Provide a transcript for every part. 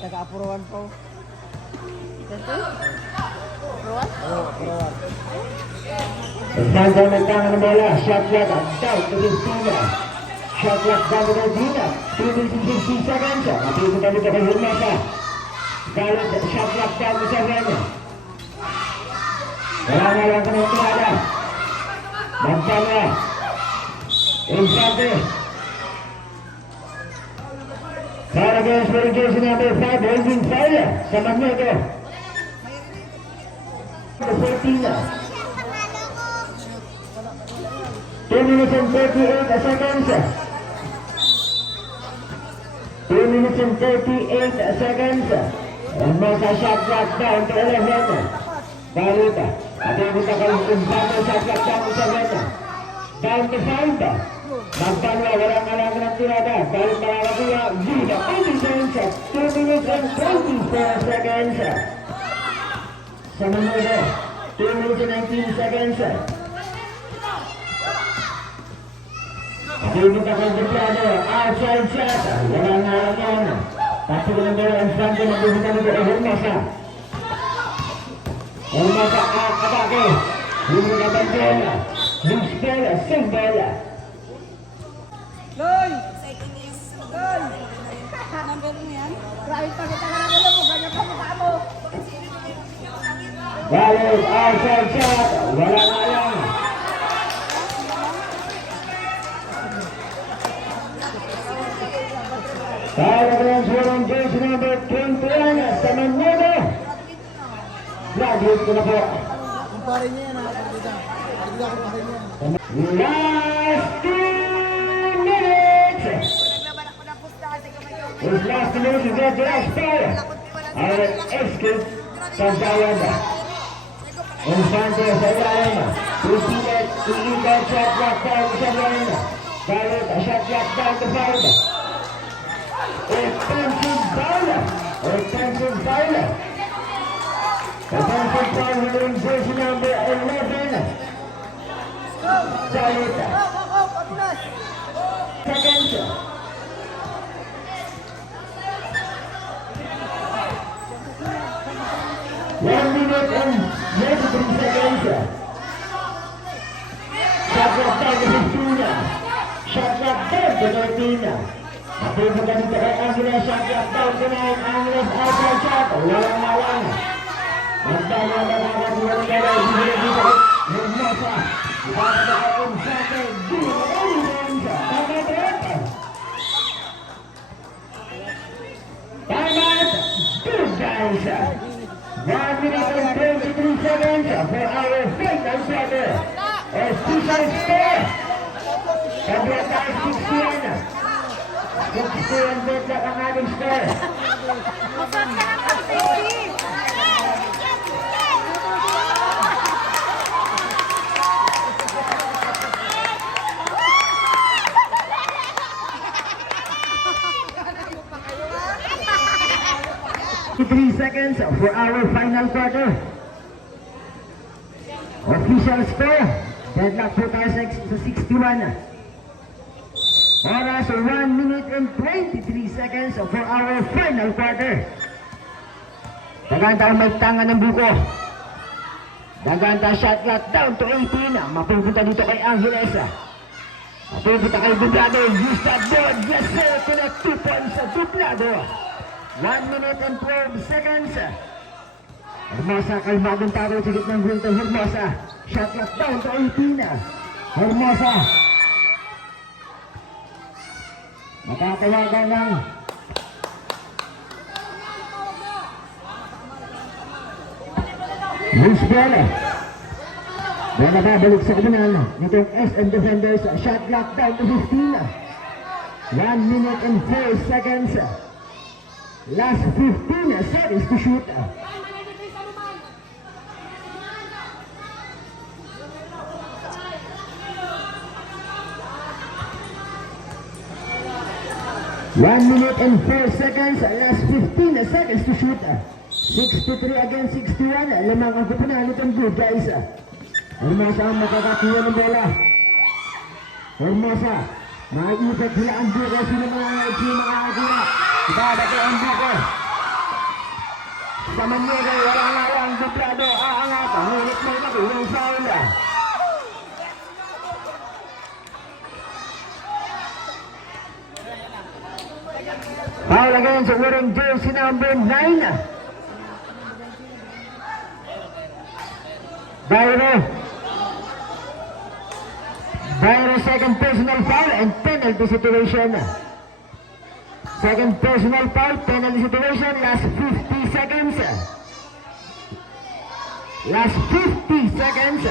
taga-apuruan po. Ito? Apuruan? Oo, apuruan. Sandal ng tangan ng bola, shot clock down to Cristina. Shot clock down to Cristina. 2 minutes and 15 seconds. Mapipita dito kay Hermosa. Valid shot clock down to Serena. Wala na lang ka ng tirada. Magtama. Infante. Para against for jersey number 5, holding foul sa Magneto. 14. 2 minutes and 38 seconds. 2 minutes and 38 seconds. Hermosa shot clock down to 11. Barita. Atibita ka yung Infante shot clock down to 7. Down to 5. Magtanwa, walang alam ng tirada. Dahil makakakuha, Vida, 2 minutes and 24 seconds. Sa Manudo, 2 minutes and 19 seconds. Atibita ka yung Infante, outside shot. Walang alam yan. Tapos ko ng bola, Infante, magbibita nito kay Hermosa. Hermosa, atake. Hindi na bandola. Loose bola, sing bola. Loy! Loy! Number mo yan? Kahit pakita ka na mo, ganyan pa mukha mo. Valid outside shot. Wala na lang. Para transferring jersey number 21 sa Manila. Graduate ko na po. Ang pare niya yan, nakakabita. Hindi ako pare niya. Last 2 minutes. His last minute is at the last foul. Our escape from Sayana. Infante sa Sayana. Proceeded to illegal shot block down to Sayana. Valid a shot block down to Sayana. Offensive foul. Offensive foul. Offensive foul with jersey number 11. Valid. Seconds. 1 minute and 93 seconds. Shot clock down to 15. Shot clock down to 13. Mapipag ka dito kay Angeles. Shot clock down to 9. Angeles outside shot. Walang malang. Magdala na nakakatuwa ng galaw. Bibili dito kay Hermosa. Ipapag ka kay Infante. Dino Olivenza. Tama trip. Time out. Good guys. 1 minute and 23 seconds for our final quarter. Official score. Pag-retire 61. 61 bet lang ang ating score. Masat ka lang ang safety! 3 seconds for our final quarter. Official score, deadlock po tayo sa 61. Oras 1 minute and 23 seconds for our final quarter. Daganta ang may tanga ng buko. Daganta shot clock down to 18. Mapupunta dito kay Angeles. Mapupunta kay Dublado. Use that board. Yes sir, connect 2 points sa Dublado. 1 minute and 12 seconds. Hermosa, kalmadong taro sa gitnang gulto. Hermosa, shot clock down to 18. Hermosa. Makakawagan ng loose ball. Bola babalik sa kabinan nitong SM Defenders. Shot clock down to 15. 1 minute and 4 seconds. Last 15 seconds to shoot. One minute and 4 seconds. Last 15 seconds to shoot. 63 against 61. Lamang ang kupunan itong good guys. Hermosa ang makakakuha ng bola. Hermosa. Makikipag sila ang buko. Sino makakakuha? Babati ang buko. Samaniego, wala nga lang duplado, aangat, ngunit may nakulang foul. Foul against wearing jersey number 9. Byro, second personal foul and penalty situation. Second personal foul, penalty situation, last 50 seconds. Last 50 seconds.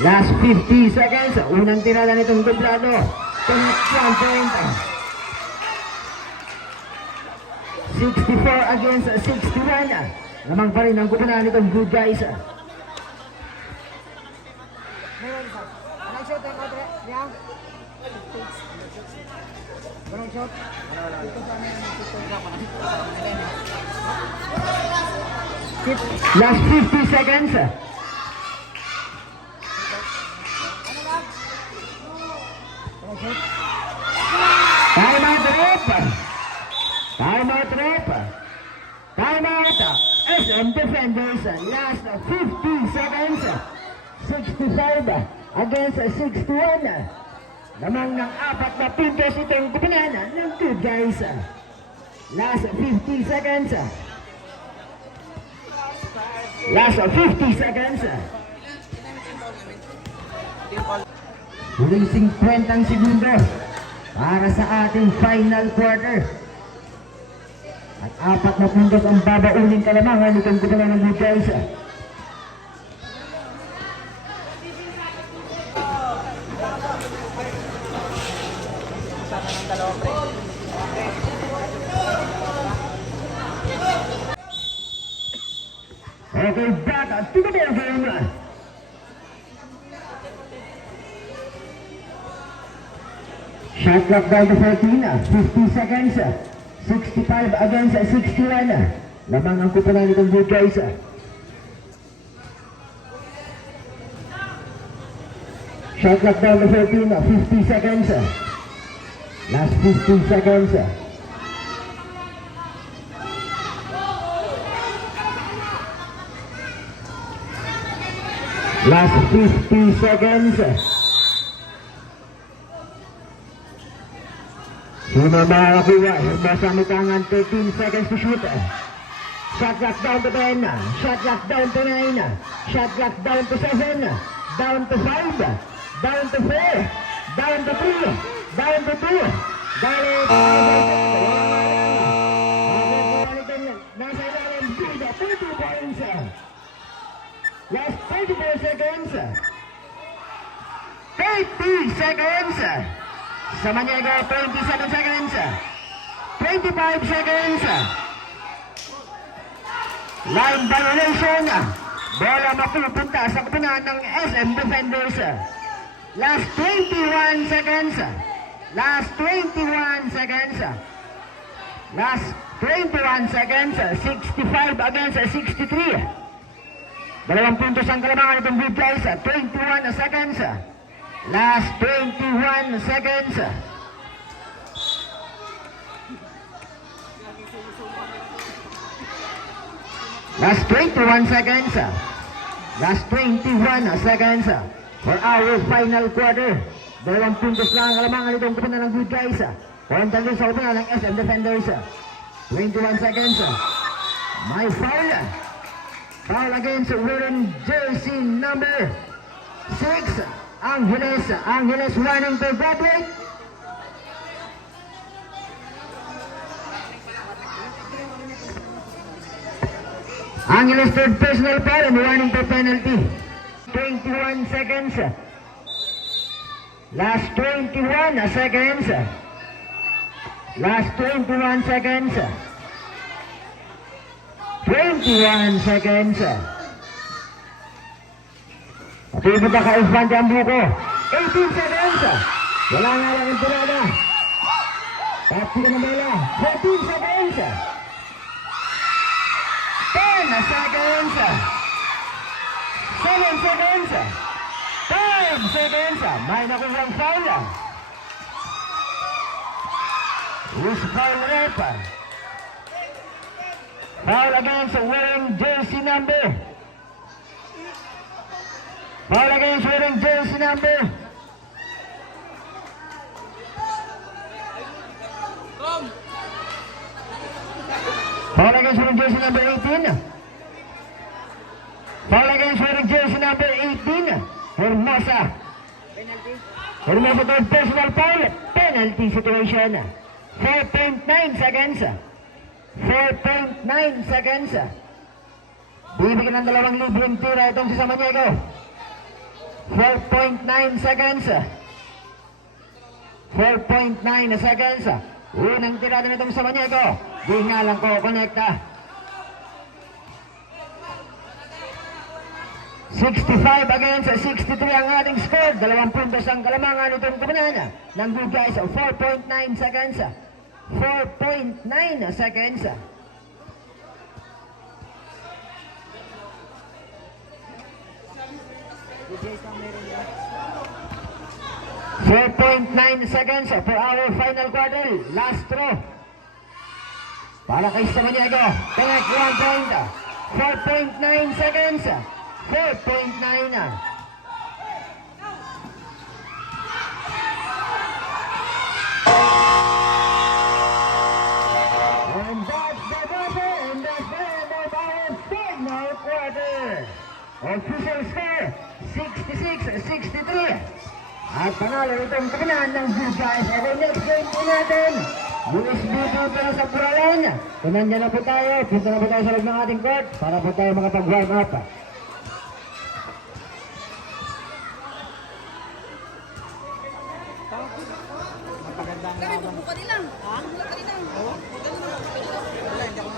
Last 50 seconds. Unang tirada nitong dublado. Connection point. 64 against 61. Lamang pa rin ang kupunan nitong Good Guys. Last 50 seconds. Timeout rep. Timeout rep. Timeout. SM Defenders. Last 50 seconds. 65 against 61. Lamang ng 4 na puntos itong kupunan ng Good Guys. Last 50 seconds. Last 50 seconds. Huling 50 segundo para sa ating final quarter. At 4 na puntos ang babauling kalamangan nitong kupunan ng Good Guys. Okay, back to the ball game. Shot clock down to 14, 50 seconds, 65 against 61. Lamang ang kupunan nitong Good Guys. Shot clock down to 14, 50 seconds. Last 15 seconds. Last 50 seconds. Sino makakakuha? Masamit ang 13 seconds to shoot. Shot clock down to 10. Shot clock down to 9. Shot clock down to 7. Down to 5. Down to 4. Down to 3. Down to 2. Balik. Nasa ilalim. 32 points. Last 34 seconds. 30 seconds. Samaniego, 27 seconds. 25 seconds. Line violation. Bola mapupunta sa kupunan ng SM Defenders. Last 21 seconds. Last 21 seconds. Last 21 seconds. 65 against 63. 2 puntos ang kalamangan itong Good Guys. 21 seconds. Last 21 seconds. Last 21 seconds. Last 21 seconds for our final quarter. 2 puntos lang ang kalamangan itong kupunan ng Good Guys. 40 sa kupunan ng SM Defenders. 21 seconds. May foul. Foul against wearing jersey number 6. Angeles running to graduate. Angeles third personal foul and running to penalty. 21 seconds. Last 21 seconds. Last 21 seconds. 21 seconds. Pwede ba ka-expand ang buko? 18 seconds. Wala nga lang ang tirada. Tapos ka na bola. 14 seconds. 10 seconds. 7 seconds. 5 seconds. May nakulang foul. is foul rep. Foul against wearing jersey number. Foul against wearing jersey number. Foul against wearing jersey number 18. Foul against wearing jersey number 18. Hermosa. Hermosa to personal foul. Penalty situation. 4.9 seconds. 4.9 seconds. Bibigyan ng 2 libreng tira itong si Samaniego. 4.9 seconds. 4.9 seconds. Unang tirada nitong Samaniego. Di nga lang ko konekta. 65 against 63 ang ating score. 2 puntos ang kalamangan itong kumanan ng good guys. 4.9 seconds. 4.9 seconds. .9 seconds for our final quarter. Last throw. Para kay Samaniego. Connect 1 point. 4.9 seconds. 4.9. And that's the number and that's the end of our final quarter. Official score, 66-63. At panalo itong kabinan ng good guys. Okay, next game po natin. USB po pero sa Puralan. Kung nandiyan na po tayo, punta na po tayo sa loob ng ating court para po tayo makapag-warm up. Kami bubuka nilang. Ha? Bubuka nilang. Oo? Wala, hindi ako